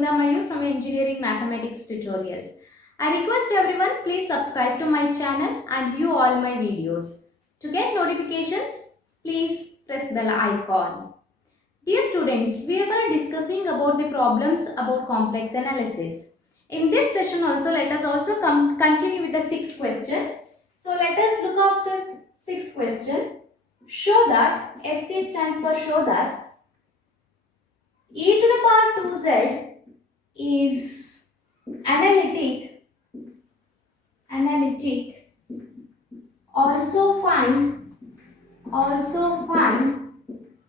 Mukunda Mayur from Engineering Mathematics Tutorials. I request everyone please subscribe to my channel and view all my videos. To get notifications, please press bell icon. Dear students, we were discussing about the problems about complex analysis. In this session also, let us also continue with the sixth question. So let us look after sixth question. Show that, ST stands for show that, e to the power 2z is analytic, also find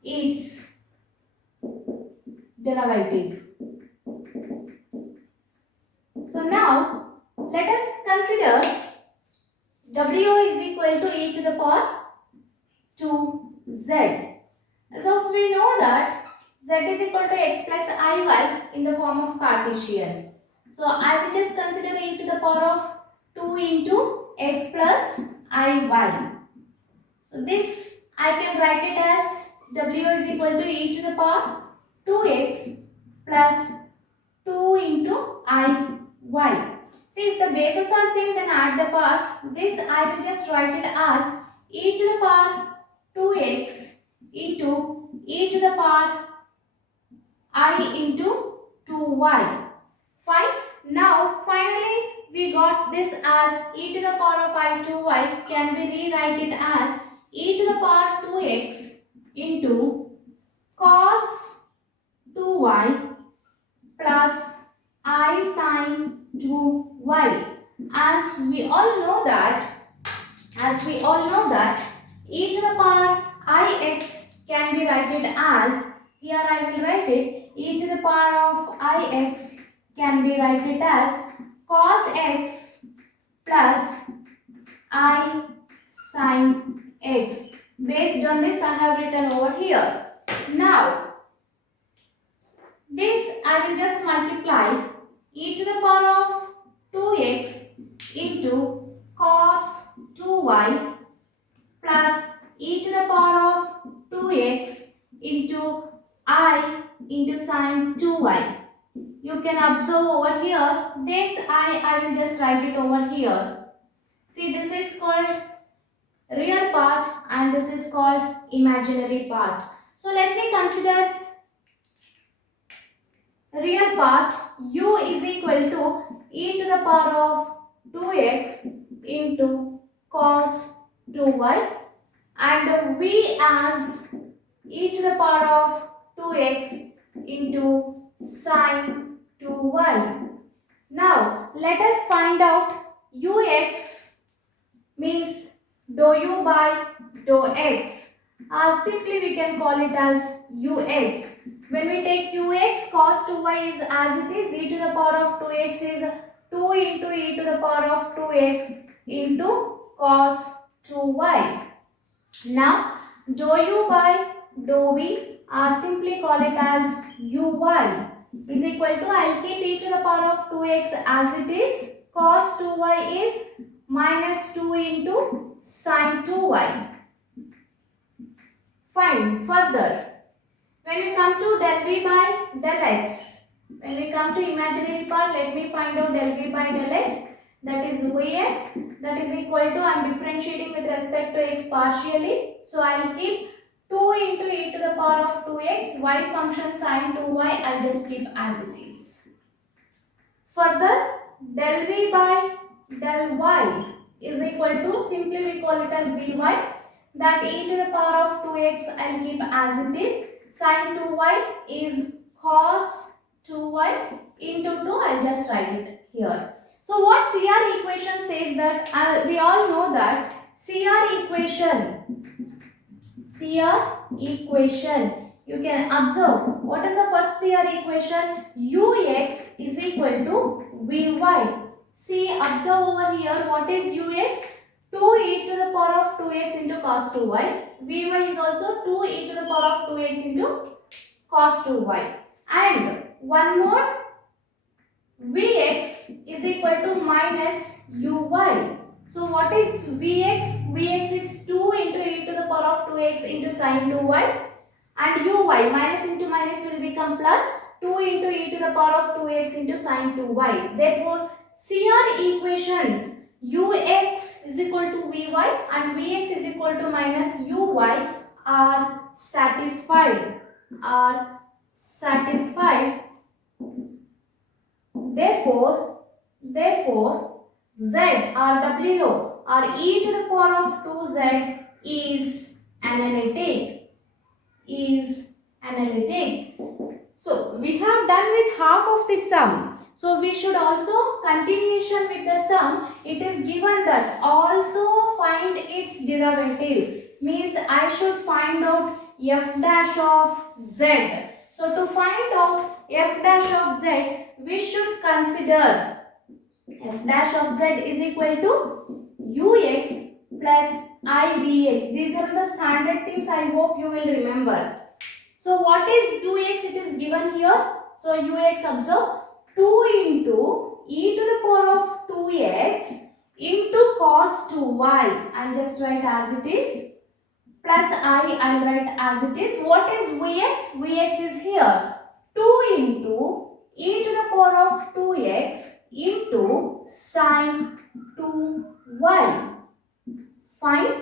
its derivative. So now let us consider W is equal to e to the power 2z. So we know that z is equal to x plus iy in the form of Cartesian. So I will just consider e to the power of 2 into x plus iy. So this I can write it as w is equal to e to the power 2x plus 2 into iy. See, if the bases are same, then add the powers. This I will just write it as e to the power 2x into e to the power I into 2y. Fine. Now finally we got this as e to the power of I 2y. Can we rewrite it as e to the power 2x into cos 2y plus I sin 2y. As we all know that e to the power ix can be written as, here I will write it, e to the power of ix can be written as cos x plus I sin x. Based on this I have written over here. Now this I will just multiply e to the power of 2x into cos 2y plus e to the power of 2x into I into sin 2y. You can observe over here, this I will just write it over here. See, this is called real part and this is called imaginary part. So let me consider real part. U is equal to e to the power of 2x into cos 2y and v as e to the power of 2x into sin 2y. Now let us find out ux means dou u by dou x. Simply we can call it as ux. When we take ux, cos 2y is as it is, e to the power of 2x is 2 into e to the power of 2x into cos 2y. Now dou u by dou v, simply call it as uy is equal to, I will keep e to the power of 2x as it is, cos 2y is minus 2 into sin 2y. Fine. Further, when we come to del v by del x, when we come to imaginary part, let me find out del v by del x, that is vx, that is equal to, I am differentiating with respect to x partially, so I will keep 2 into e to the power of 2x, y function sin 2y, I will just keep as it is. Further, del v by del y is equal to, simply we call it as vy, that e to the power of 2x I will keep as it is, sin 2y is cos 2y into 2, I will just write it here. So what CR equation says that, we all know that CR equation, you can observe, what is the first CR equation? Ux is equal to Vy. See, observe over here, what is Ux? 2 e to the power of 2x into cos 2y. Vy is also 2 e to the power of 2x into cos 2y. And one more, Vx is equal to minus uy. So what is Vx? Vx is 2 into e to the power of 2x into sin 2y, and uy minus into minus will become plus. 2 into e to the power of 2x into sine 2y. Therefore, CR equations ux is equal to vy and vx is equal to minus uy are satisfied. Therefore, z or w or e to the power of 2z is analytic. So we have done with half of the sum. So we should also continuation with the sum. It is given that also find its derivative. Means I should find out f dash of z. So to find out f dash of z, we should consider f dash of z is equal to ux plus ivx. These are the standard things I hope you will remember. So what is ux? It is given here. So ux observe 2 into e to the power of 2x into cos 2y. I'll just write as it is. Plus I'll write as it is. What is vx? Vx is here. 2 into e to the power of 2x into sine 2y. Fine.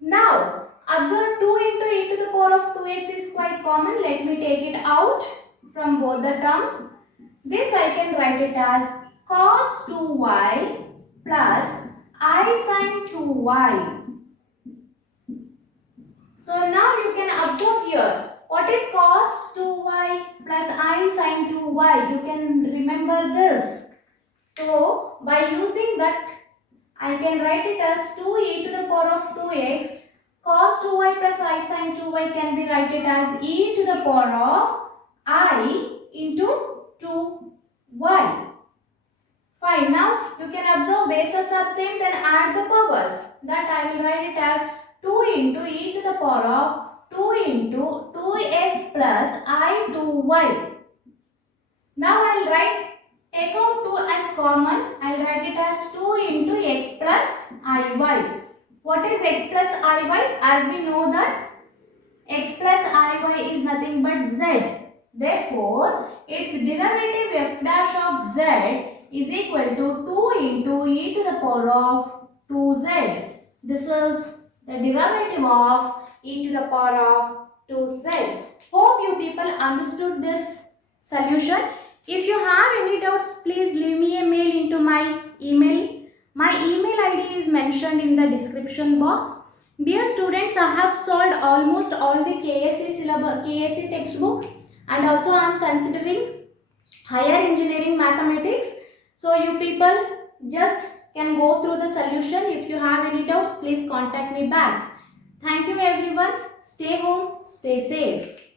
Now, observe 2 into e to the power of 2x is quite common. Let me take it out from both the terms. This I can write it as cos 2y plus I sin 2y. So now you can observe here. What is cos 2y plus I sin 2y? You can remember this. So by using that, I can write it as 2e to the power of 2x. Cos 2y plus I sin 2y can be written as e to the power of I into 2y. Fine. Now you can observe bases are same, then add the powers. That I will write it as 2 into e to the power of 2 into 2x plus I 2y. Now I will take out 2 as common. I will write it as 2 into x plus iy. What is x plus iy? As we know that x plus iy is nothing but z. Therefore, its derivative f dash of z is equal to 2 into e to the power of 2z. This is the derivative of e to the power of 2z. Hope you people understood this solution. If you have any doubts, please leave me a mail into my email. My email ID is mentioned in the description box. Dear students, I have solved almost all the KSE syllabus, KSE textbook, and also I am considering higher engineering mathematics. So you people just can go through the solution. If you have any doubts, please contact me back. Thank you everyone. Stay home, stay safe.